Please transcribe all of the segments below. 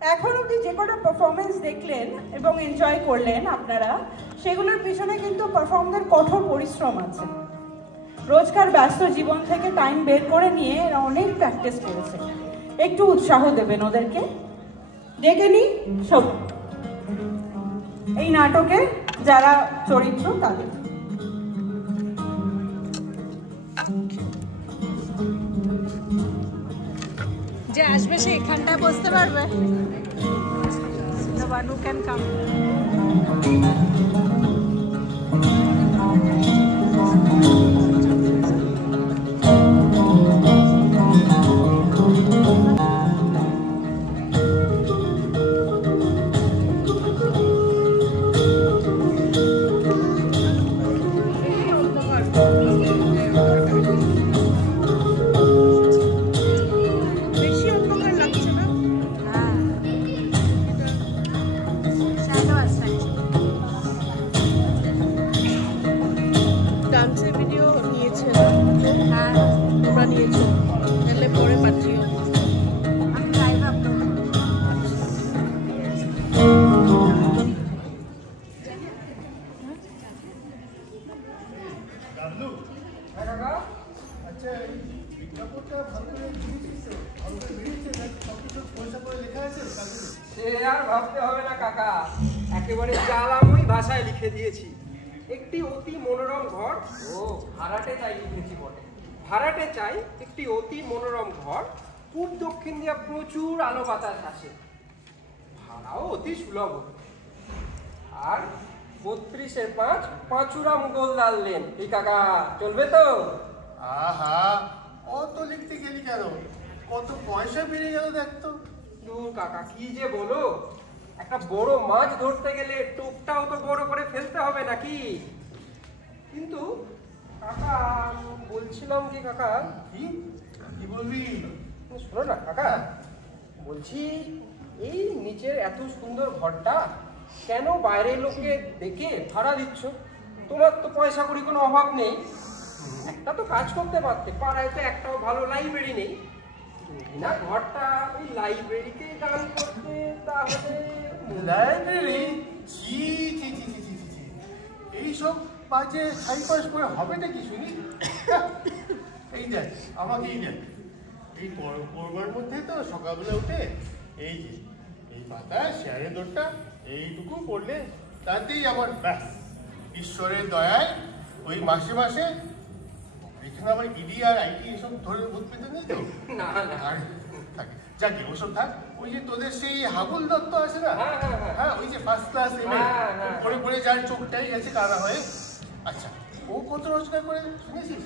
এখন অবধি যে কটা পারফরমেন্স দেখলেন এবং এনজয় করলেন আপনারা, সেগুলোর পিছনে কিন্তু পারফর্মারদের কঠোর পরিশ্রম আছে। রোজকার ব্যস্ত জীবন থেকে টাইম বের করে নিয়ে এরা অনেক প্র্যাকটিস করেছে। একটু উৎসাহ দেবেন ওদেরকে। ডেকে নি সব এই নাটকে যারা চরিত্র তাদের। যে আসবে সে এখানটায় বসতে পারবে। The one who can come. ভাবতে হবে না কাকা, একেবারে জ্বালাময়ী ভাষায় লিখে দিয়েছি। একটি অতি মনোরম ঘর। ও ভাড়াটে চাই লিখেছি বটে। ভাড়াটে চাই একটি অতি মনোরম ঘর, পূব দক্ষিণ দিয়া প্রচুর আলো বাতাস আসে, ভাড়াও অতি সুলভ, আর 32/5 পাঁচুরা মুঘল লাল লেন। এই কাকা চলবে তো? আহা, অত লিখতে গেলি কেন? কত পয়সা বেড়ে গেল দেখতো। দূর কাকা, কি যে বলো, একটা বড় মাছ ধরতে গেলে টোপটাও তো বড় করে ফেলতে হবে নাকি? কিন্তু কাকা বলছিলাম কি কাকা, কি বলবি? শোনো না কাকা, বলছি এই নিচের এত সুন্দর ঘরটা কেন বাইরের লোককে দেখে ভাড়া দিচ্ছ? তোমার তো পয়সা কড়ি কোনো অভাব নেই, একটা তো কাজ করতে পারতে। পাড়ায় তো একটাও ভালো লাইব্রেরি নেই, না ঘরটা ওই লাইব্রেরিতে দান করতে। তাহলে লাইব্রেরি? এইসব বাজে ছাইপাস করে হবেটা কি শুনি? এই দেখ, আমাকেই দেখ, এই করবার মধ্যে তো সকালবেলা উঠে এই যে এই পাতা শেয়ারের দরটা এইটুকু পড়লে তাতেই আমার ব্যাস ঈশ্বরের দয়ায় ওই মাসে মাসে এখানে আমার ইডি আর আইটি এসব ধরে ভূত পেতে নেই তো? না না যাকে ওসব থাক। ওই যে তোদের সেই হাবুল দত্ত আছে না, হ্যাঁ ওই যে ফার্স্ট ক্লাস পড়ে পড়ে যার চোখটাই গেছে কানা হয়ে, আচ্ছা ও কত রোজগার করে শুনেছিস?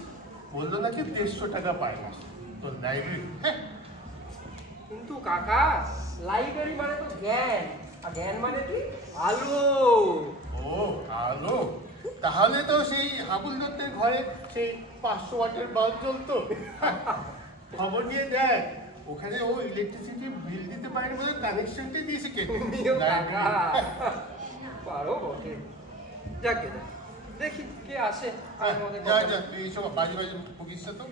বললো নাকি 150 টাকা পায় মাস তোর লাইব্রেরি। হ্যাঁ কিন্তু কাকা, লাইব্রেরি মানে তো জ্ঞান, আর জ্ঞান মানে কি আলো। ও আলো? তাহলে তো সেই হাবুল দত্তের ঘরে সেই 500 ওয়াটের বাল্ব জ্বলতো। খবর নিয়ে দেখ, ওখানে ও ইলেকট্রিসিটি বিল দিতে পারেনি বলে কানেকশনটাই দিয়েছে কেটে। পারো বটে। যাকে দেখি কে আসে। যা যা, এইসব বাজে বাজে বকিস তো।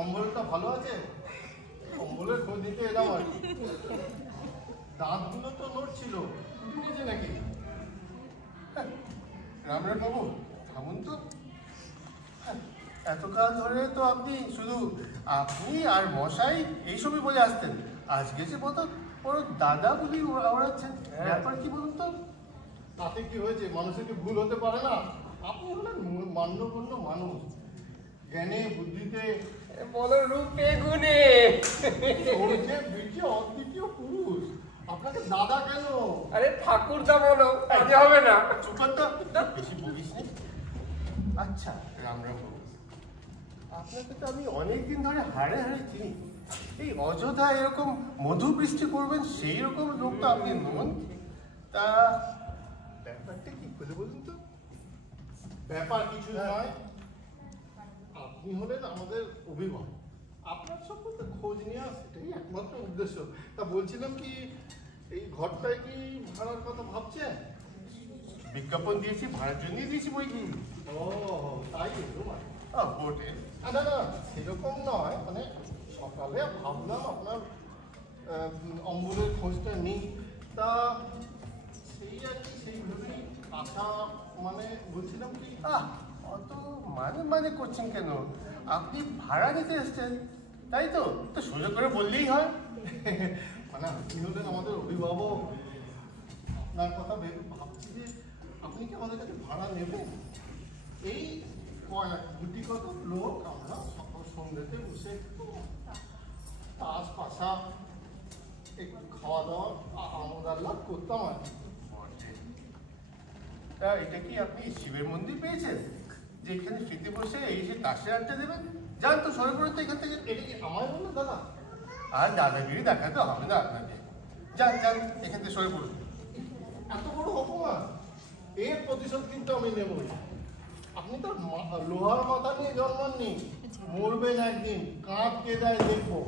অম্বলটা ভালো আছে? অম্বলের খোঁজ দিতে এলাম আর কি। দাঁতগুলো তো নড়ছিল, উঠেছে নাকি? রামরাজ বাবু থামুন তো। এতকাল ধরে তো আপনি শুধু আপনি আর মশাই এইসবই বলে আসতেন, আজকে যে বড় দাদা বলি ওড়াচ্ছেন, ব্যাপার কি বলুন তো? তাতে কি হয়েছে? মানুষের কি ভুল হতে পারে না? আপনি হলেন মান্যগণ্য মানুষ, জ্ঞানে বুদ্ধিতে বলো রূপে গুণে অদ্বিতীয় পুরুষ। আপনাকে দাদা কেন? আরে ঠাকুরদা বলো, কাজে হবে না। বেশি বলিস নি। আচ্ছা রামরাম বাবু, আপনাকে তো আমি অনেকদিন ধরে হাড়ে হাড়ে চিনি। এই অযথা এরকম মধু বৃষ্টি করবেন সেই রকম লোক তো আপনি নন। তা ব্যাপারটা কি বলে বলুন তো? ব্যাপার কিছু নয়, আপনি হলেন আমাদের অভিভাবক, আপনার সম্পর্কে খোঁজ নেওয়া সেটাই একমাত্র উদ্দেশ্য। তা বলছিলাম কি, এই ঘরটায় কি ভাড়ার কথা ভাবছেন? বিজ্ঞাপন দিয়েছি, ভাড়ার জন্যই দিয়েছি বই কি। ও তাই বটে। না না সেরকম নয়, মানে সকালে ভাবলাম আপনার অম্বলের খোঁজটা নিই, তা সেই আর কি সেইভাবেই আসা। মানে বলছিলাম কি, অত মানে করছেন কেন? আপনি ভাড়া নিতে এসছেন তাই তো? তো সোজা করে বললেই হয়। মানে আপনি হলেন আমাদের অভিভাবক, আপনার কথা ভাবছি যে আপনি কি আমাদের কাছে ভাড়া নেবেন? এই গুটি কত লোক আমরা সকাল সন্ধ্যেতে বসে একটু তাস পাশা একটু খাওয়া দাওয়া আমোদ আহ্লাদ করতাম আর কি। তা এটা কি আপনি শিবের মন্দির পেয়েছেন যে এখানে ফিতে বসে এসে তাসের আড্ডা দেবেন? যান তো সরে পড়ে তো এখান থেকে। এটা কি আমায় বললো দাদা? আর দাদাগিরি দেখাতে হবে না আপনাদের। যান যান এখান থেকে সরে পড়ুন। এত বড় অপমান, এর প্রতিশোধ কিন্তু আমি নেবই। আপনি তো লোহার মাথা নিয়ে জন্মাননি, মরবেন একদিন, কাঁধ কে দেয় দেখবো।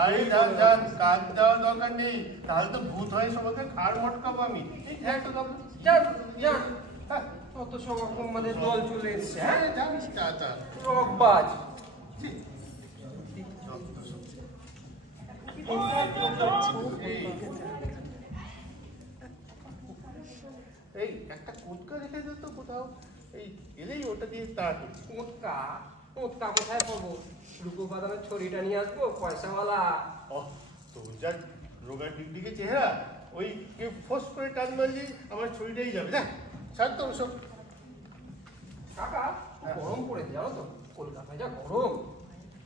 আরে যান যান, কাঁধ দেওয়ার দরকার নেই, তাহলে তো ভূত হয়ে সবাইকে ঘাড় মটকাবো আমি। হ্যাঁ তো যান যান, কত সব আমাদের দল চলে এসছে। হ্যাঁ যান, চা চা রকবাজ। এই একটা কোটকা রেখে যেত কোথাও, এই এলেই ওটা দিয়ে তাড়াতাড়ি। কোটকা কোটকা কোথায় পাবো? লুকো বাদামের ছড়িটা নিয়ে আসবো, পয়সাওয়ালা। তো যা রোগার ডিগডিগে চেহারা, ওই কেউ ফোর্স করে টান মারলি আমার ছড়িটাই যাবে। দেখ ছাড় তো ওসব। কাকা গরম পড়েছে জানো তো, কলকাতায় যা গরম।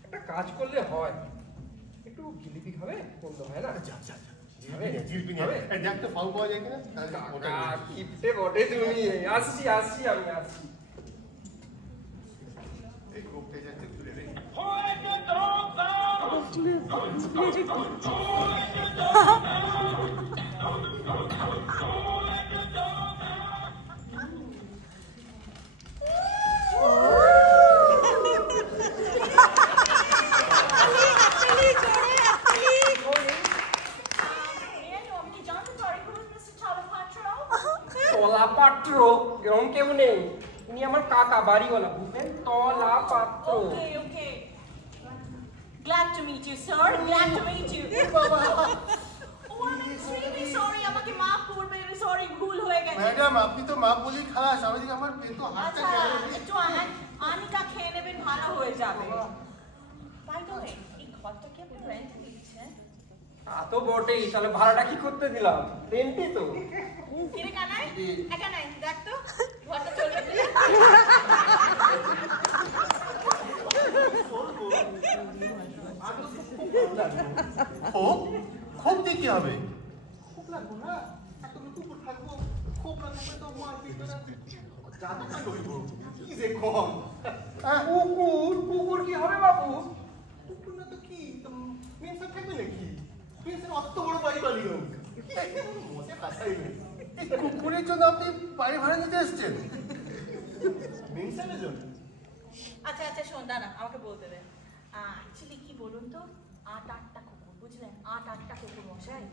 একটা কাজ করলে হয়, একটু জিলিপি খাবে? বন্ধ হয় না? যা যা যা, জিলিপি নিয়ে দেখ তো ফাউ পাওয়া যায় কিনা। কিপটে বটে তুমি। আসছি আসছি আমি আসছি। এই কোপটা যাচ্ছে তুলে রে। তলা পাত্র এরকম কেউ নেই, উনি আমার কাকা বাড়িওয়ালা, বুঝলেন? তলা পাত্র। Okay, okay. Glad to meet you, sir. Glad to meet you. Oh, I'm extremely sorry. আমাকে মাফ করবেন। Sorry, ভুল হয়ে গেছে। ম্যাডাম আপনি তো মা বলি খালাস, আমি আমার পেট হাতটা আচ্ছা, কেটে একটু আনিকা খেয়ে নেবেন, ভালো হয়ে যাবে। By the way, এই ঘরটা কি আপনি রেন্ট দিচ্ছেন? তা তো বটেই, তাহলে ভাড়াটা কি করতে দিলাম? রেন্টই তো। কিরে কানাই? কানাই, দেখ তো ঘরটা চলবে কি? খুব দিয়ে কি হবে? খুব লাগবো না, একটা কুকুর থাকবো, খুব লাগবে তো মারপিট কি যে কম। কুকুর কি হবে বাবু? কুকুর না তো কি মেনসার থাকবে নাকি? মেনসার অত বড় বাড়ি বাড়িও মজা কাছাই নেই। এই কুকুরের জন্য আপনি বাড়ি ভাড়া নিতে এসছেন? মেনসারের জন্য? আচ্ছা আচ্ছা শোন, দাঁড়া আমাকে বলতে দে। অ্যাকচুয়ালি কি বলুন তো, 8-8টা কুকুর, বুঝলেন? 8-8টা কুকুর মশাই,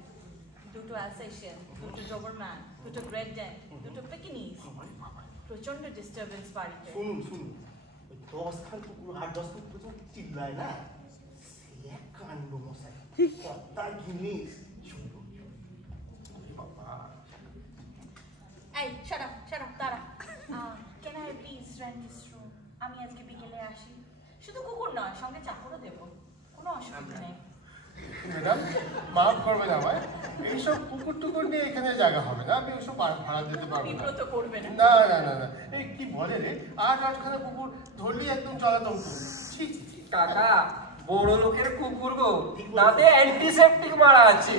দুটো অ্যালসেশিয়ান, দুটো ডোবারম্যান, দুটো গ্রেট ড্যান, দুটো পেকিনিজ। প্রচন্ড ডিস্টারবেন্স বাড়িতে। শুনুন শুনুন, ওই 10খান কুকুর 8-10 কুকুর যখন চিল্লায় না, সে এক কাণ্ড মশাই, কত্তা জিনিস। এই শাট আপ দাঁড়া। Can I please rent this room? আমি আজকে বিকেলে আসি। শুধু কুকুর নয়, সঙ্গে চাকরও দেবো, কোনো অসুবিধা নেই। ম্যাডাম মাফ করবেন আমায়, এইসব কুকুর টুকুর নিয়ে এখানে জায়গা হবে না, আমি ওইসব ভাড়া দিতে পারবো না। বিব্রত করবে না। না না না না, এই কি বলে রে, 8-8খানা কুকুর ধরলি একদম চলাতম। কাকা বড় লোকের কুকুর গো, তাতে অ্যান্টিসেপটিক মারা আছে।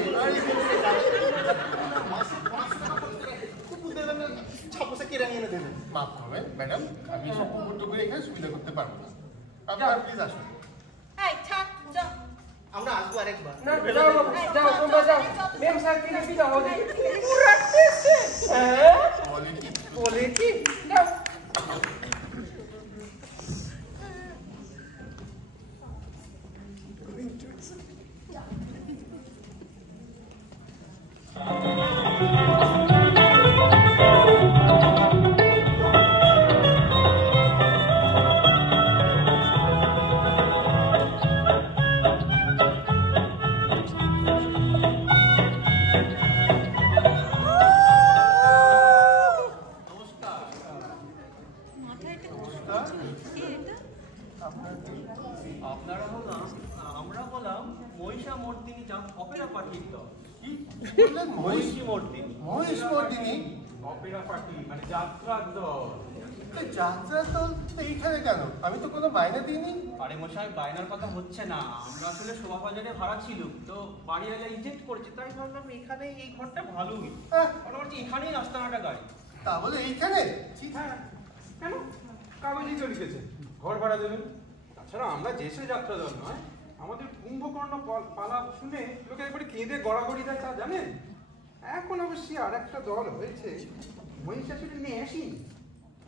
মাফ করবেন ম্যাডাম, আমি সব কুকুর টুকুর এখানে সুবিধা করতে পারবো না, আপনারা প্লিজ আসুন। এই থাক, যাও। আমরা আসবো আরেকবার। না যাও যাও, তোমরা যাও, মেম সাহেব কি বিদা হবে পুরো টেস্ট। হ্যাঁ বলেন কি? বলে কি? যাও। আপনারা হলাম আমরা হলাম মহিষামর্দিনী অপেরা পার্টির দল। কি বললেন? মহিষীমর্দিনী। মহিষমর্দিনী অপেরা পার্টি মানে যাত্রার দল। যাত্রার দল তো এইখানে কেন? আমি তো কোনো বায়না দিইনি। আরে মশাই, বায়নার কথা হচ্ছে না। আমরা আসলে শোভাবাজারে ভাড়া ছিল, তো বাড়ি এলে রিজেক্ট করেছি, তাই ভাবলাম এখানে এই ঘরটা ভালোই। আমরা বলছি এখানেই আস্তানাটা গাড়ি। তা বলে এইখানে? হ্যাঁ, কেন? কাগজেই তো লিখেছে ঘর ভাড়া দেবেন। তাছাড়া আমরা যেসে যাত্রা দল নয়, আমাদের কুম্ভকর্ণ পালা শুনে লোকে একবারে কেঁদে গড়াগড়ি দেয়, তা জানেন? এখন অবশ্যই আর একটা দল হয়েছে মহিষাসুরের মেয়ে আসি,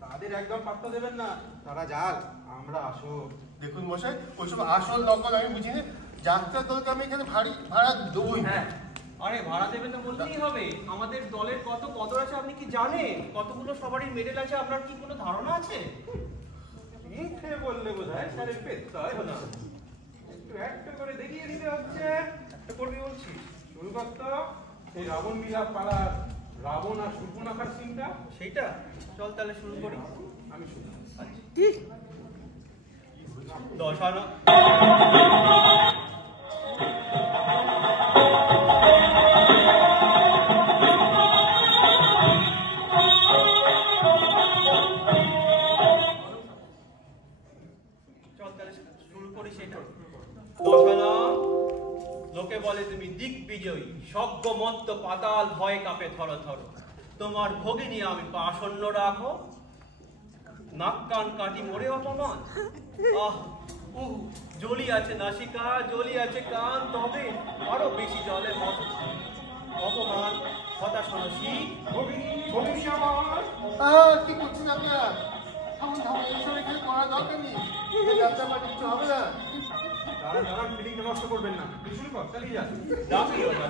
তাদের একদম পাত্তা দেবেন না। তারা যাক, আমরা আসল। দেখুন মশাই, ওইসব আসল নকল আমি বুঝি না। যাত্রার দলকে আমি এখানে ভাড়া দেবই। হ্যাঁ, আরে ভাড়া দেবেন তো বলতেই হবে। আমাদের দলের কত কদর আছে আপনি কি জানেন? কতগুলো সবারই মেডেল আছে, আপনার কি কোনো ধারণা আছে? মিথ্যে বললে বোধহয় স্যারের পেট তাই না? একটু একটা করে দেখিয়ে দিতে হচ্ছে। একটা করবি বলছি, শুরু করতো সেই রাবণ বিলাপ পাড়ার রাবণ আর সুর্পনখার সিনটা। সেইটা চল তাহলে শুরু করি। আমি শুনি। দশ আনা লোকে বলে তুমি দিগ্বিজয়ী, স্বর্গমন্ত পাতাল ভয় কাঁপে থর থর। তোমার ভগিনী আমি আসন্ন রাখো, নাক কান কাটি মরে অপমান। আহ জলি আছে নাসিকা, জলি আছে কান, তবে আরো বেশি জলে অপমান হতাশানো শিখ। ভগিনী আমার। কি করছেন আপনারা? থামুন থামুন, এইসব এখানে করা দরকার নেই। যাত্রা পার্টি কিছু হবে না। দাঁড়ান, ফিলিংটা নষ্ট করবেন না। শুরু কর, চালিয়ে যান।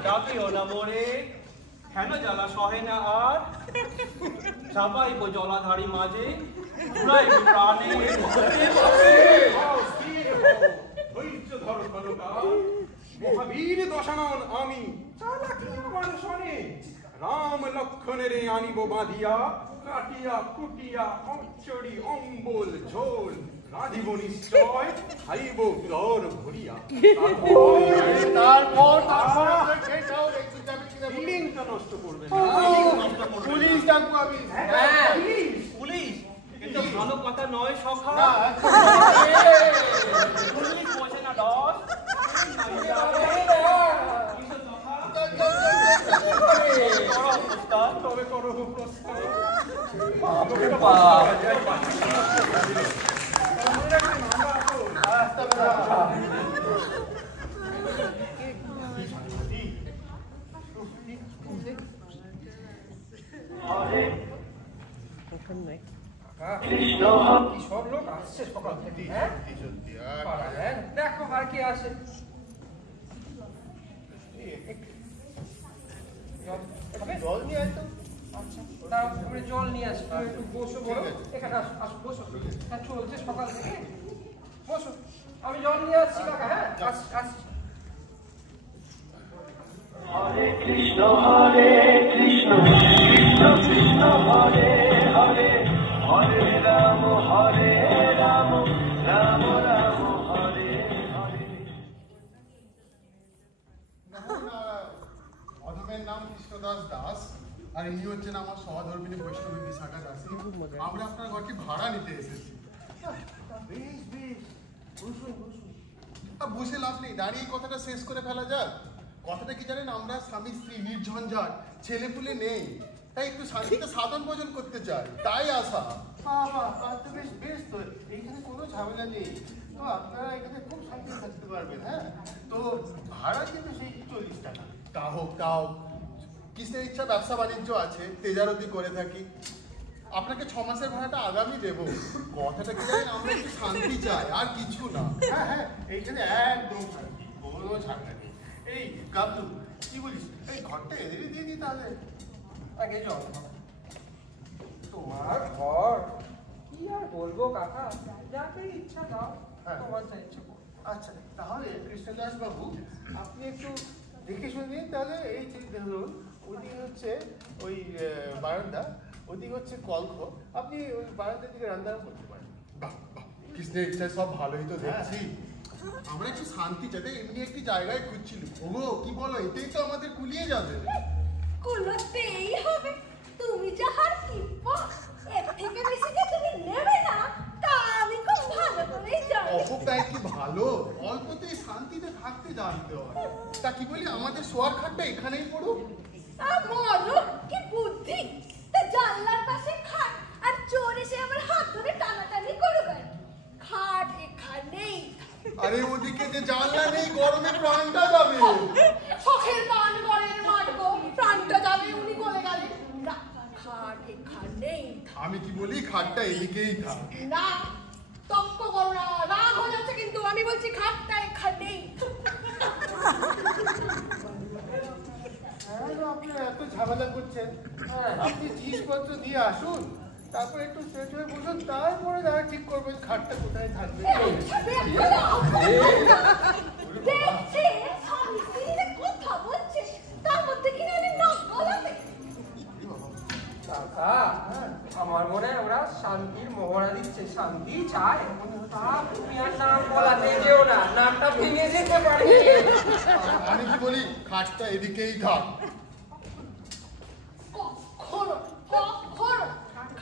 ডাকিও না মোরে, কেন জ্বালা সহে না আর, চাপাইব জলাধারী মাঝে, উড়াইব প্রাণে। ধৈর্য ধর বালকা, মহাবীর দশানন আমি, চালাকি আমার শোনে। রাম লক্ষণের আনিব বাঁধিয়া, কাটিয়া কুটিয়া অঞ্চড়ি অম্বল ঝোল, রাধিব নিশ্চয়, খাইব দর ভরিয়া। তারপর ফিলিংটা নষ্ট করবেন না। পুলিশ ডাকবো আমি। পুলিশ কিন্তু ভালো কথা নয় সখা। পুলিশ বোঝে না দশ। তবে করো প্রস্তাব। সব লোক আসছে সকাল থেকে। দেখো আর কি আসে। জল নিয়ে আসতো। তারপরে জল নিয়ে আসবো, একটু বসো বলো। এখানে আসো বসো। হ্যাঁ, চলছে সকাল থেকে, বসো। আমি জল নিয়ে আসছি কাকা। হ্যাঁ, আসছি। হরে কৃষ্ণ কৃষ্ণ কৃষ্ণ হরে হরে, হরে রাম রাম রাম হরে হরে। অধমের নাম কৃষ্ণদাস দাস, আর ইনি হচ্ছেন আমার সহধর্মিনী বৈষ্ণবী বিশাখা দাসী। আমরা আপনার ঘরটি ভাড়া নিতে এসেছি। বেশ বেশ, বসুন বসুন। বসে লাভ নেই, দাঁড়িয়ে কথাটা শেষ করে ফেলা যাক। কথাটা কি জানেন, আমরা স্বামী স্ত্রী নির্ঝঞ্ঝাট, ছেলেপুলে নেই, তাই একটু শান্তিতে সাধন ভোজন করতে চাই, তাই আসা। তো বেশ বেশ, তো এইখানে কোনো ঝামেলা নেই। তো আপনারা এখানে খুব শান্তিতে থাকতে পারবেন। হ্যাঁ, তো ভাড়া কিন্তু সেই 40 টাকা। তা হোক তা হোক, কৃষ্ণের ইচ্ছা ব্যবসা বাণিজ্য আছে, তেজারতি করে থাকি। আপনাকে 6 মাসের ভাড়াটা আগামী দেবো। কথাটা কি জানেন, আমরা একটু শান্তি চাই, আর কিছু না। হ্যাঁ হ্যাঁ, এইখানে একদম শান্তি, কোনো ঝামেলা নেই। এই গাবলু, কি বলিস, এই ঘরটা এদেরই দিয়ে দিই তাহলে। আগে জল। তোমার ঘর কি আর বলবো কাকা, যাকে ইচ্ছা দাও, তোমার যা ইচ্ছা করো। আচ্ছা, তাহলে কৃষ্ণদাস বাবু আপনি একটু দেখে শুনে নিন তাহলে। এই যে ধরুন, ওইদিকে হচ্ছে ওই বারান্দা, ওইদিকে হচ্ছে কলঘর। আপনি ওই বারান্দার দিকে রান্না করতে পারেন। কৃষ্ণের ইচ্ছায় সব ভালোই তো দেখছি। আমরা একটু শান্তি চাইতে এমনি একটি জায়গায় খুঁজছিল। ওগো কি বলো, এতেই তো আমাদের কুলিয়ে যাবে। কুলোতেই হবে, তুমি যাহার কিপ্প এর থেকে বেশি যে তুমি নেবে না তা আমি খুব ভালো করেই জানি। অপব্যয় কি ভালো, অল্পতেই শান্তিতে থাকতে জানতে হয়। তা কি বলি, আমাদের শোয়ার খাটটা এখানেই পড়ুক। মরো কি বুদ্ধি, তা জানলার পাশে খাট আর চোর এসে আমার হাত ধরে টানাটানি করবে। খাট এখানেই। আরে ওদিকে যে জানলা নেই, গরমে প্রাণটা যাবে। শখের মান গড়ের মারবো, প্রাণটা যাবে উনি গলে গেলে। না, খাট এখানেই। আমি কি বলি, খাটটা এদিকেই থাক। না, তক্ক করো না, রাগ হয়ে যাচ্ছে কিন্তু। আমি বলছি খাটটা এখানেই। আপনি এত ঝামেলা করছেন, আপনি জিনিসপত্র নিয়ে আসুন, তারপর একটু সেট হয়ে বসুন, তারপরে যারা ঠিক করবেন খাটটা কোথায় থাকবে। দেখছে স্বামী স্ত্রীতে কথা বলছে, তার মধ্যে কিনা এনে নাক গলাতে। কাকা, আমার মনে হয় ওরা শান্তির মহড়া দিচ্ছে, শান্তি চায়। তা তুমি আর নাম বলাতে যেও না, নামটা ভেঙে যেতে পারে। আমি কি বলি, খাটটা এদিকেই থাক। কখনো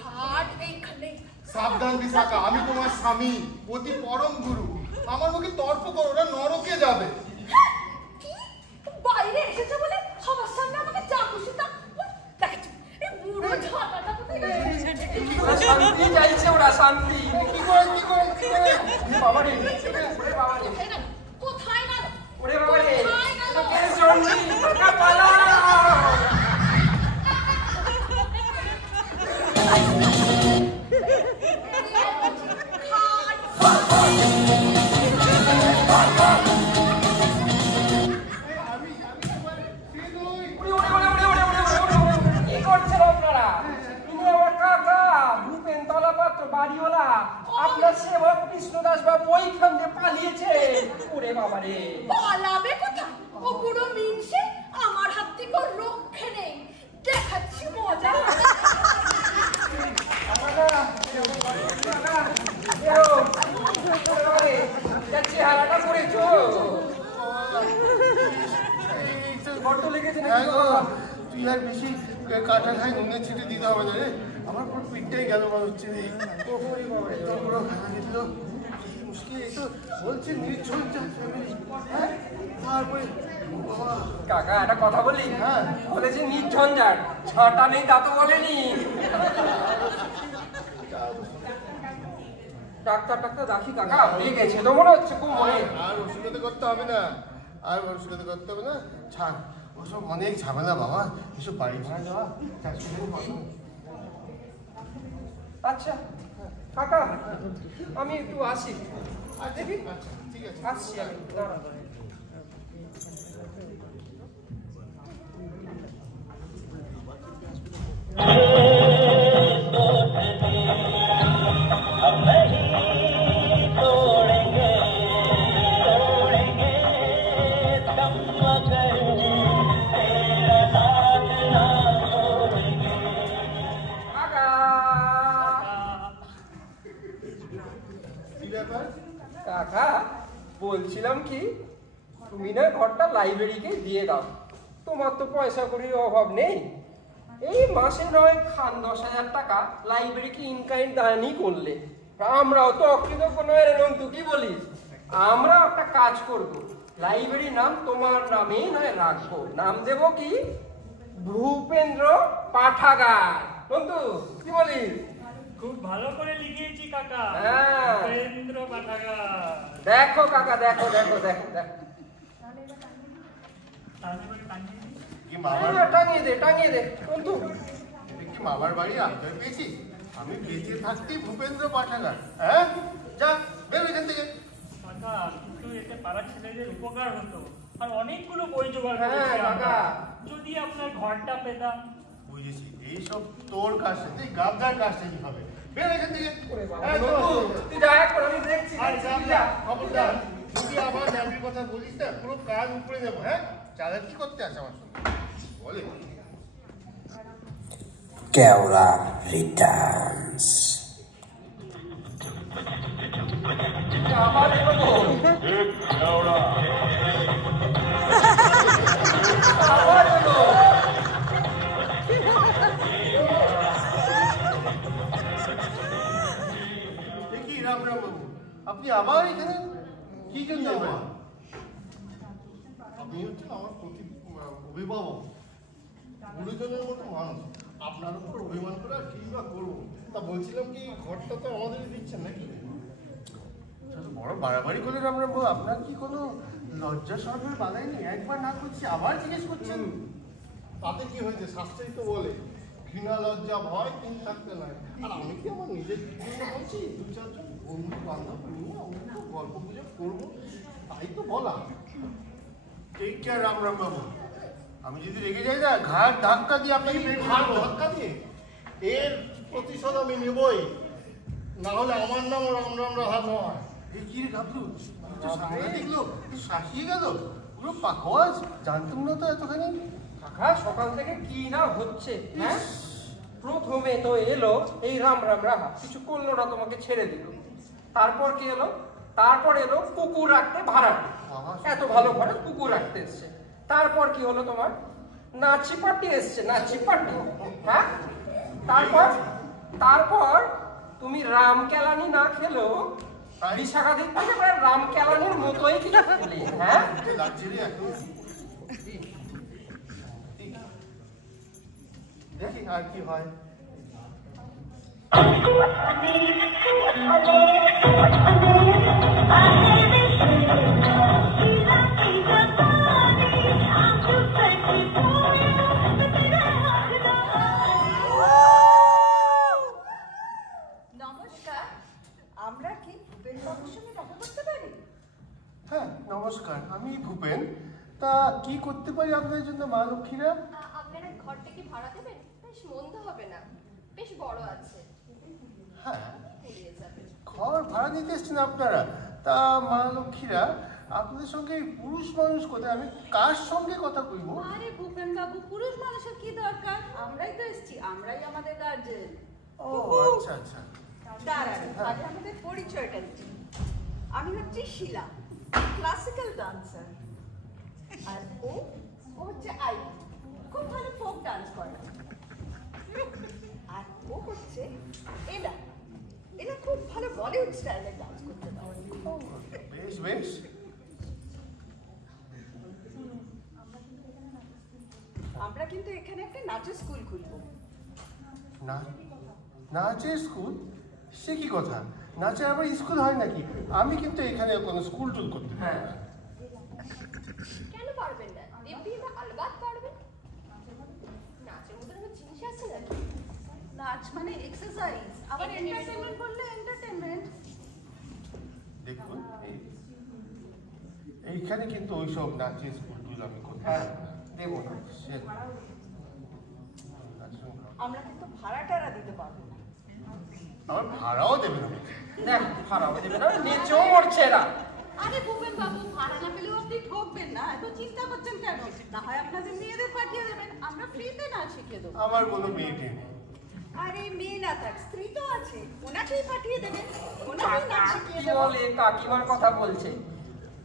খাট এইখানেই। সাবধান বিশাখা, আমি তোমার স্বামী, অতি পরম গুরু। আমার মুখে তর্ক করো, ওরা নরকে যাবে। কি বাইরে এসেছে বলে সবার সামনে আমাকে যা খুশি তা দেখেছো? এই বুড়ো ঝাঁটাটা কোথায় গেছে? শান্তি চাইছে ওরা, শান্তি। কি করে বাবা রে, ওরে বাবা রে, কোথায় গেল? ওরে বাবা রে, কোথায় গেল? তোকে জন্মি, কাকা পালা। কি করছেন আপনারা? তুমি আমার কাকা ভূপেন তলাপাত্র বাড়িওয়ালা, আপনার সেবক কৃষ্ণদাস বাবু ওইখান দিয়ে পালিয়েছে। ওরে বাবা রে, পালাবে কোথায়? ও বুড়ো মিনসে আমার হাত থেকে রক্ষে নেই। দেখাচ্ছি মজা। চেহারাটা করেছো বড্ড লেগেছে নাকি? তুই আর বেশি কাটা খাই নুনের ছিটে দিতে হবে না রে, আমার পুরো পিঠটাই গেল মনে হচ্ছে রে। পুরো মুশকিল। এই তো বলছে নির্ঝর তারপরে কাকা একটা কথা বলি, হ্যাঁ বলেছে নির্ঝঞ্ঝাট, ছাঁটা নেই তা তো বলেনি। ডাক্তার ডাক্তার কাকা হয়ে গেছে তো মনে হচ্ছে খুব মনে। আর ওষুধ করতে হবে না, আর ওষুধ করতে হবে না, ছাড় ওসব অনেক ঝামেলা বাবা, এসব বাড়ি ভাড়া যাওয়া। আচ্ছা কাকা, আমি একটু আসি। দেখি, ঠিক আছে, আসছি আমি, দাঁড়ান। কাকা বলছিলাম কি, তুমি না ঘরটা লাইব্রেরিকে দিয়ে দাও। তোমার তো পয়সা কড়ির অভাব নেই। এই মাসে নয় খান 10,000 টাকা লাইব্রেরিকে ইনকাইন্ড দানই করলে। আমরাও তো অকৃতজ্ঞ নয় রে নন্দু, কি বলিস? আমরা একটা কাজ করব, লাইব্রেরির নাম তোমার নামেই নয় রাখবো। নাম দেব কি? ভূপেন্দ্র পাঠাগার। নন্দু কি বলিস? খুব ভালো করে লিখিয়েছি কাকা। হ্যাঁ, ভূপেন্দ্র পাঠাগার। দেখো কাকা, দেখো দেখো দেখো দেখো। কি মামার টাঙিয়ে দে, টাঙিয়ে দে। নন্দু কি মামার বাড়ি আড্ডা পেয়েছি? আমি বেঁচে থাকতেই ভূপেন্দ্র পাঠাগার। হ্যাঁ যা বের এখান থেকে। কাকা কিন্তু এতে পাড়ার ছেলেদের উপকার হতো, আর অনেকগুলো বই জোগাড় হ্যাঁ করেছি আমরা। কাকা, যদি আপনার ঘরটা পেতাম। বুঝেছি, এইসব তোর কাছে নেই, গাবদার কাছে হবে। বের এখান থেকে। তুই যা এখন, আমি দেখছি। আর গাবদা খবরদার, যদি আবার নাবির কথা বলিস না, পুরো কাজ উপরে নেবো। হ্যাঁ চালাকি করতে আছে আমার সঙ্গে বলে। Keora returns. আবার এলো বল। আবার এলো। কি রাম রাম বাবু, আপনি আবার এখানে কি জন্য এলেন? আপনি হচ্ছেন আমার অভিভাবক, গুরুজনের মতো মানুষ। আপনার উপর অভিমান করে আর কি বা করবো? তা বলছিলাম কি, ঘরটা তো আমাদেরই দিচ্ছেন নাকি? বড় বাড়াবাড়ি করে রাম রাম বাবু, আপনার কি কোনো লজ্জা সরবের বাধায়নি? একবার না করছি আবার জিজ্ঞেস করছেন। তাতে কি হয়েছে? শাস্ত্রেই তো বলে ঘৃণা লজ্জা ভয় তিন থাকতে নয়। আর আমি কি আমার নিজের জন্য বলছি, দু চারজন বন্ধু বান্ধব নিয়ে আমরা গল্প গুজব করবো, তাই তো বলা। এইটা রাম রাম বাবু, আমি যদি রেগে যাই না, ঘাট ধাক্কা দিয়ে আপনাকে ঘাট ধাক্কা দিয়ে এর প্রতিশোধ আমি নেবই, না হলে আমার নাম রাম রাম রাহা নয়। এই কি রে গাবলু, সাংঘাতিক লোক, শাসিয়ে গেল পুরো পাখোয়াজ। জানতাম না তো এতখানি। কাকা সকাল থেকে কি না হচ্ছে, হ্যাঁ? প্রথমে তো এলো এই রাম রাম রাহা, কিছু করলো না, তোমাকে ছেড়ে দিল। তারপর কি এলো? তারপর এলো কুকুর রাখতে ভাড়াটে, এত ভালো ঘরে কুকুর রাখতে এসছে। তারপর কি হলো তোমার? নাচি পার্টি এসছে, নাচি পার্টি, হ্যাঁ? তারপর তুমি রাম কেলানি না খেলেও বিশাখা দিক থেকে প্রায় রাম কেলানির মতোই কিছু খেলে, হ্যাঁ? দেখি আর কি হয়। নমস্কার, আমরা কি ভূপেন বাবুর সঙ্গে দেখা করতে পারি? হ্যাঁ নমস্কার, আমি ভূপেন। তা কি করতে পারি আপনাদের জন্য মা লক্ষ্মীরা? আপনারা ঘরটা কি ভাড়া দেবেন? বেশ মন্দ হবে না, বেশ বড় আছে। হ্যাঁ, পুড়িয়ে যাবে। ঘর ভাড়া নিতে এসছেন আপনারা? তা মা লক্ষ্মীরা, আপনাদের সঙ্গে পুরুষ মানুষ কোথায়? আমি কার সঙ্গে কথা কইব? আরে ভূপেন বাবু, পুরুষ মানুষের কি দরকার? আমরাই তো এসেছি, আমরাই আমাদের গার্জেন। ও আচ্ছা আচ্ছা। দাঁড়ান, আগে আমাদের পরিচয়টা দিই। আমি হচ্ছি শিলা, ক্লাসিক্যাল ডান্সার। আর ও হচ্ছে আই, খুব ভালো ফোক ডান্স করে। আর ও হচ্ছে এলা, এলা খুব ভালো বলিউড স্টাইলের ডান্স করতে পারে। বেশ বেশ। আমরা কিন্তু এখানে একটা নাচের স্কুল খুলবো। নাচের স্কুল? সে কি কথা? নাচের আবার স্কুল হয় নাকি? আমি কিন্তু এখানে কোনো স্কুল টুল করতে পারি না। কেন পারবেন না? দিব্যি বা আলবাত পারবেন। নাচের মধ্যে কোনো জিনিস আছে নাকি? নাচ মানে এক্সারসাইজ, আবার এন্টারটেইনমেন্ট বললে এন্টারটেইনমেন্ট। দেখুন, এইখানে কিন্তু ওইসব নাচের স্কুল টুল আমি করতে পারি না। দেবো না। আমরা কিন্তু ভাড়া টাড়া দিতে পারবো না। আমার ভাড়াও দেবে না। দেখ, ভাড়াও দেবে না, নেচেও মরছে না। আরে ভূপেন বাবু, ভাড়া না পেলেও আপনি ঠকবেন না, এত চিন্তা করছেন কেন? না হয় আপনাদের মেয়েদের পাঠিয়ে দেবেন, আমরা ফ্রিতে নাচ শিখিয়ে দেবো। আমার কোনো মেয়ে নেই। আরে মেয়ে না থাক, স্ত্রী তো আছে, ওনাকেই পাঠিয়ে দেবেন, ওনাকেই নাচ শিখিয়ে কি দেবো। বলে? কাকিমার কথা বলছে।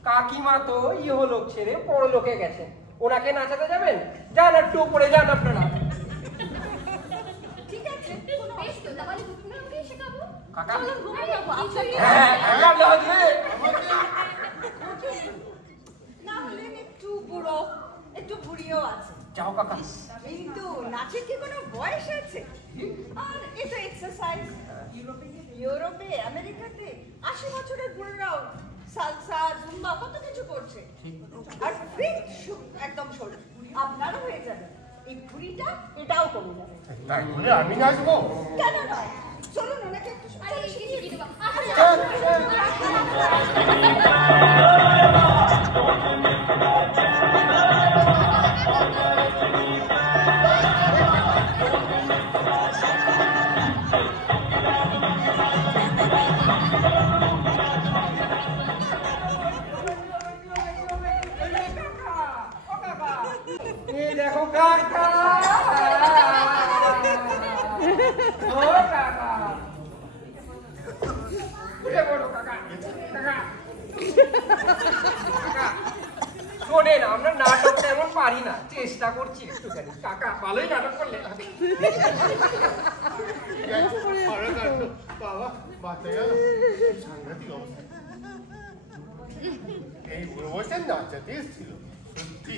কাকিমা তো ইহলোক ছেড়ে পরলোকে গেছে, ওনাকে নাচাতে যাবেন? যান একটু উপরে যান আপনারা। ঠিক আছে, বেশ তো, তাহলে ভূপেন বাবুকেই শেখাবো। কাকা, চলুন ভূপেন বাবু, আপনাকে হ্যাঁ, কাকা লাগবে। না হলে একটু বুড়ো, একটু বুড়িও আছে। যাও কাকা। কিন্তু নাচের কি কোনো বয়স আছে? আর এটা এক্সারসাইজ। ইউরোপে, আমেরিকাতে 80 বছরের বুড়োরাও সালসা, জুম্বা কত কিছু করছে। আর ফিট একদম সরু, আপনারও হয়ে যাবে। এই ভুঁড়িটা এটাও কমে যাবে। তাই বলে আমি নাচবো? কেন নয়? চলুন ওনাকে একটু আরে এই শিখিয়ে দেবো। এই দেখো কাকা। ও কাকা, উঠে পড়ো কাকা। কাকা শোনেন, আমরা নাটকটা এমন পারি না, চেষ্টা করছি একটুখানি। কাকা ভালোই নাটক করলে। বাবা বাঁচে গেল, সাংঘাতিক অবস্থা। এই বুড়ো বসে নাচাতে এসেছিল সত্যি।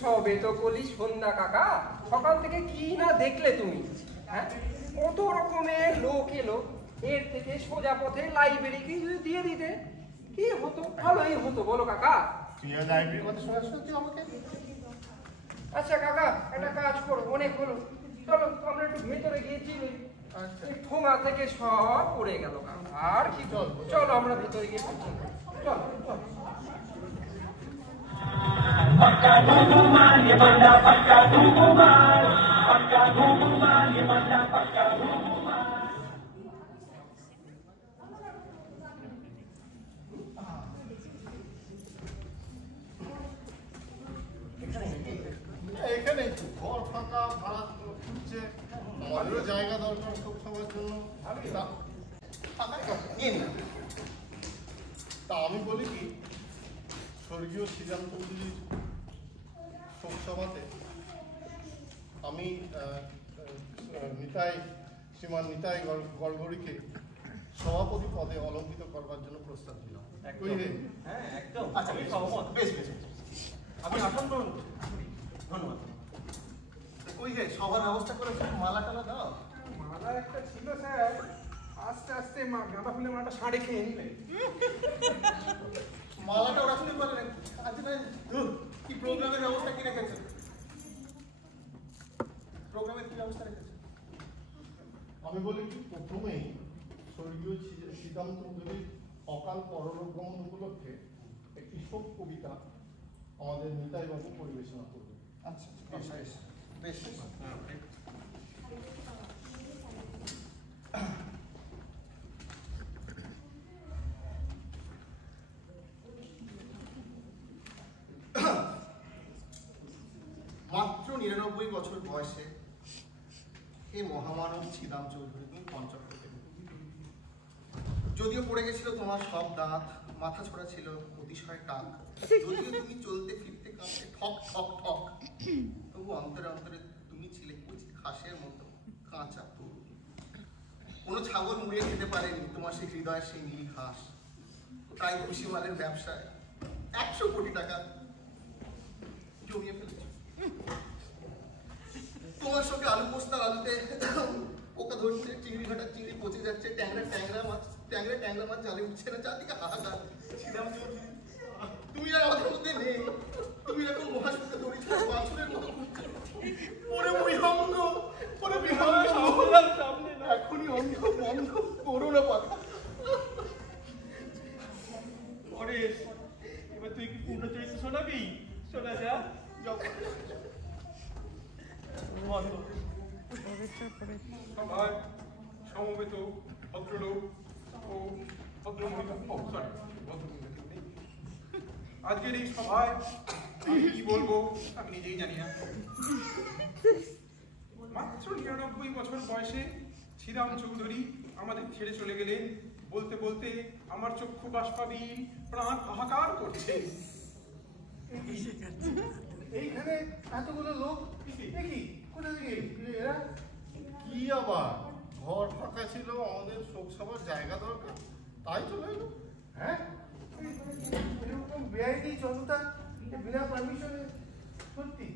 সবে তো কলি সন্ধ্যা কাকা, সকাল থেকে কি না দেখলে তুমি? হ্যাঁ, কত রকমের লোক এলো। এর থেকে সোজা পথে লাইব্রেরিকে যদি দিয়ে দিতে কি হতো, ভালোই হতো বলো কাকা। তুই লাইব্রেরির কথা শোনাস তুই আমাকে? আচ্ছা কাকা, একটা কাজ করো, অনেক হলো, চলো আমরা একটু ভেতরে গিয়েছি। ঠোঙা থেকে সব পড়ে গেল কাকা, আর কি চলো আমরা ভেতরে গিয়ে চলো চলো। এখানে ঘর ফাঁকা, ভাড়া খুঁজছে, আমাদেরও জায়গা দরকার সব সবার জন্য। তা আমি বলি কি, স্বর্গীয় শ্রীরাম চৌধুরীর শোকসভাতে আমি শ্রীমান নিতাই গড়গড়িকে সভাপতি পদে অলঙ্কিত করবার জন্য প্রস্তাব দিলাম। হ্যাঁ একদম, আমি সহমত। বেশ বেশ, আমি আসন গ্রহণ করছি। ধন্যবাদ। ওই যে সবার ব্যবস্থা করে মালা টালা দাও। মালা একটা ছিল স্যার, আস্তে আস্তে গাঁদা ফুলের মালাটা সাড়ে খেয়ে নিলে। মালাটা ওরা শুনে বলে না, আচ্ছা কি প্রোগ্রামের ব্যবস্থা কি রেখেছে? প্রোগ্রামের কি ব্যবস্থা রেখেছে? আমি বলি কি, প্রথমেই স্বর্গীয় শ্রীরাম চৌধুরীর অকাল পরলোক গমন উপলক্ষে একটি শোক কবিতা আমাদের নিতাই বাবু পরিবেশনা করবে। আচ্ছা বেশ বেশ বেশ। মাত্র ৯৯ বছর বয়সে এই মহামানব শ্রীরাম চৌধুরী তুমি পঞ্চম করতে, যদিও পড়ে গেছিল তোমার সব দাঁত, মাথা ছোড়া ছিল অতিশয় টাক, যদিও তুমি চলতে ফিরতে কাঁপতে ঠক ঠক ঠক, তবু অন্তরে অন্তরে তুমি ছিলে কুচি ঘাসের মতো কাঁচা তরু। কোনো ছাগল মুড়িয়ে খেতে পারেনি তোমার সেই হৃদয়ের সেই নীল ঘাস। তাই খুশি মালের ব্যবসায় ১০০ কোটি টাকা জমিয়ে ফেলেছ। তোমার সঙ্গে আলু পোস্তার আলুতে পোকা ধরছে, চিংড়ি ঘাটার চিংড়ি পচে যাচ্ছে, ট্যাংরা মাছ জালে উঠছে না, চারদিকে হাহাকার। শ্রীরাম চৌধুরী, তুমি আর আমাদের মধ্যে নেই। তুমি এখন মহাশূন্যে দড়িত বাছুরের মতো ঘুরছো। ওরে বিহঙ্গ, ওরে বিহঙ্গ, এখনই অন্ধ বন্ধ করো না কথা। পরে এবার তুই কি পূর্ণ চরিত্র শোনাবি? শোনা যা। সবাই সমবেত ভদ্রলোক ও ভদ্রমহিলা, আজকের এই সভায় আমি কি বলবো আমি নিজেই জানি না। মাত্র ৯৯ বছর বয়সে শ্রীরাম চৌধুরী আমাদের ছেড়ে চলে গেলেন। বলতে বলতে আমার চক্ষু বাষ্পাবিল, প্রাণ হাহাকার করছে। এইখানে এতগুলো লোক, কি কোথা থেকে এরা? কি আবার ঘর ফাঁকা ছিল, আমাদের শোক সভার জায়গা দরকার, তাই চলে এলো। হ্যাঁ, এরকম বেআইনি জনতা বিনা পারমিশনে, সত্যি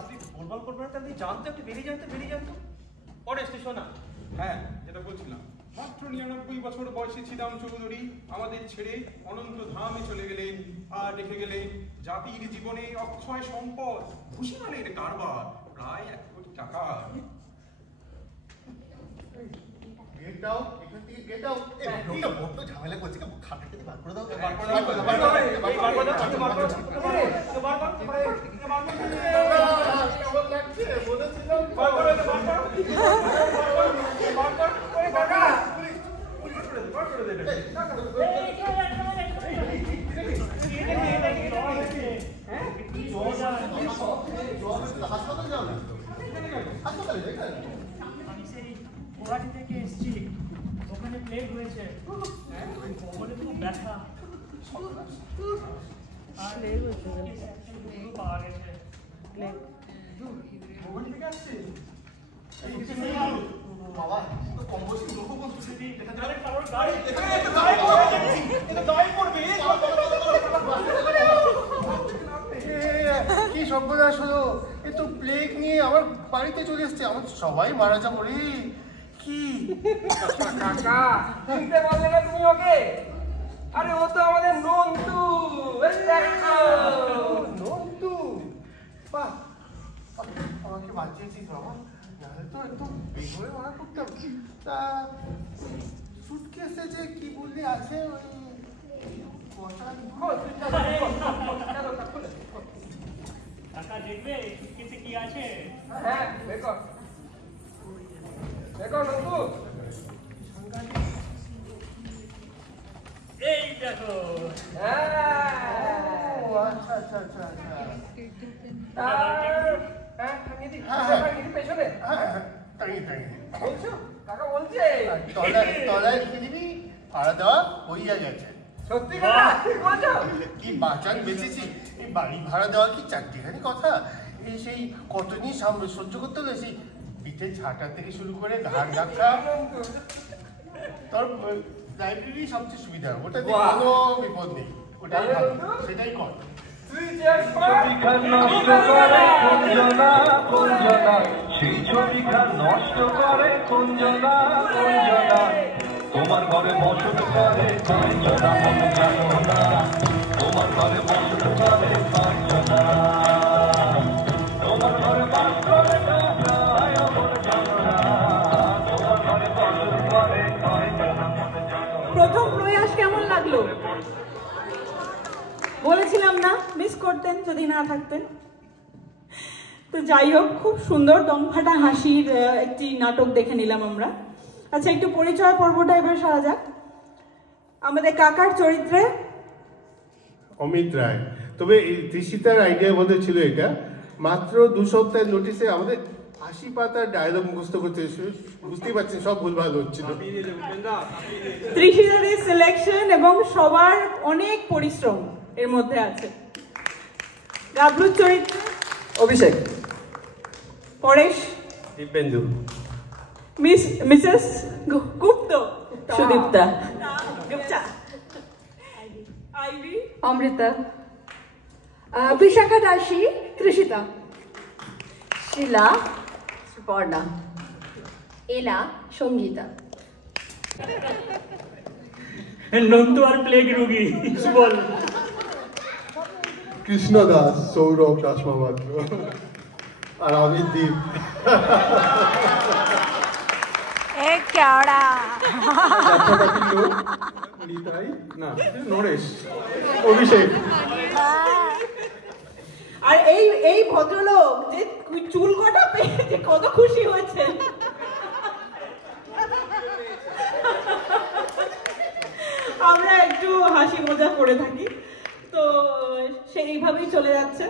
আপনি বলবাল করবেন না, আপনি জানতো, একটু বেরিয়ে জানতো। পরে শোনা। হ্যাঁ, যেটা বলছিলাম, মাত্র ৯৯ বছর বয়সে শ্রীরাম চৌধুরী আমাদের ছেড়ে অনন্ত ধামে চলে গেলেন, আর রেখে গেলেন জাতির জীবনে অক্ষয় সম্পদ, ভূষিমালের কারবার প্রায় ১ কোটি টাকা। গেট আউট, এখান থেকে গেট আউট। লোকটা বড্ড ঝামেলা করছে, খাতা থেকে বার করে দাও। কেমন লাগছে বলেছিলাম। হাসপাতালে যাও না, হাসপাতালে আমি সেই গুয়াহাটি থেকে এসেছি, ওখানে প্লেগ হয়েছে, কোমরে খুব ব্যথা, আর পাওয়া গেছে। বাবা কম বয়সী লোক বলছে কি সর্বনাশ হলো, এ তো প্লেগ নিয়ে আমার বাড়িতে চলে এসছে, আমার সবাই মারা যাবো রে। কি কাকা চিনতে পারলে না তুমি ওকে? আরে ও তো আমাদের নন্তু। নন্তু, বাহ আমাকে বাঁচিয়েছিস বাবা, নাহলে তো একদম বেঘরে মারা করতাম। তা সুটকেসে যে কি বললি আছে ওই কাকা দেখবে সুটকেসে কি আছে? হ্যাঁ দেখো দেখো নন্তু, এই দেখো। আচ্ছা আচ্ছা আচ্ছা আচ্ছা, পেছনে কাকা বলছে তলায় লিখে দিবি ভাড়া দেওয়া হইয়া গেছে। সত্যি কথা বলছো? কি বাঁচান বেঁচেছি, এই বাড়ি ভাড়া দেওয়া কি চারটিখানি কথা? এই সেই কতদিন সামনে সহ্য করতে হলে, সেই পিঠে ঝাঁটা থেকে শুরু করে ঘাড় ধাক্কা। তোর লাইব্রেরি সবচেয়ে সুবিধা, ওটা কোনো বিপদ নেই, ওটাই ভালো, সেটাই কর। নষ্ট করে কুঞ্জনা কুঞ্জনা, সেই ছবিটা নষ্ট করে কুঞ্জনা কুঞ্জনা, তোমার ঘরে বসত করে কাঞ্চনা, মনে জানো না তোমার ঘরে বসত করে কাঞ্চনা, তোমার ঘরে বাস করে কাঞ্চনায়, মনে জানো না তোমার ঘরে বসত করে কাঞ্চনা, মনে জানো না। প্রথম প্রয়াস কেমন লাগলো? বলেছিলাম না মিস করতেন যদি না থাকতেন। তো যাই হোক, খুব সুন্দর দমফাটা হাসির একটি নাটক দেখে নিলাম আমরা। আচ্ছা, একটু পরিচয় পর্বটা এবার সারা যাক। আমাদের কাকার চরিত্রে অমিত রায়। তবে এই তৃষিতার আইডিয়া বোধ ছিল এটা, মাত্র 2 সপ্তাহের নোটিসে আমাদের 80 পাতার ডায়লগ মুখস্থ করতে, বুঝতেই পারছেন সব ভুলভাল হচ্ছিল। তৃষিতাদের সিলেকশন এবং সবার অনেক পরিশ্রম এর মধ্যে আছে। গাবলুর চরিত্রে অভিষেক, পরেশ, দিব্যেন্দু, মিসেস গুপ্ত, সুদীপ্তা, গুপ্তা, আইভি, অমৃতা, বিশাখা দাসী, তৃষিতা, শিলা, সুপর্ণা, এলা, সঙ্গীতা, নন্তু আর প্লেগ রোগী বল। কৃষ্ণ দাস, সৌরভ দাস মামাত্র, আর আমি দীপ। নরেশ, অভিষেক। আর এই ভদ্রলোক যে চুল কটা পেয়ে কত খুশি হয়েছে। আমরা একটু হাসি মজা করে থাকি, তো সেইভাবেই চলে যাচ্ছে।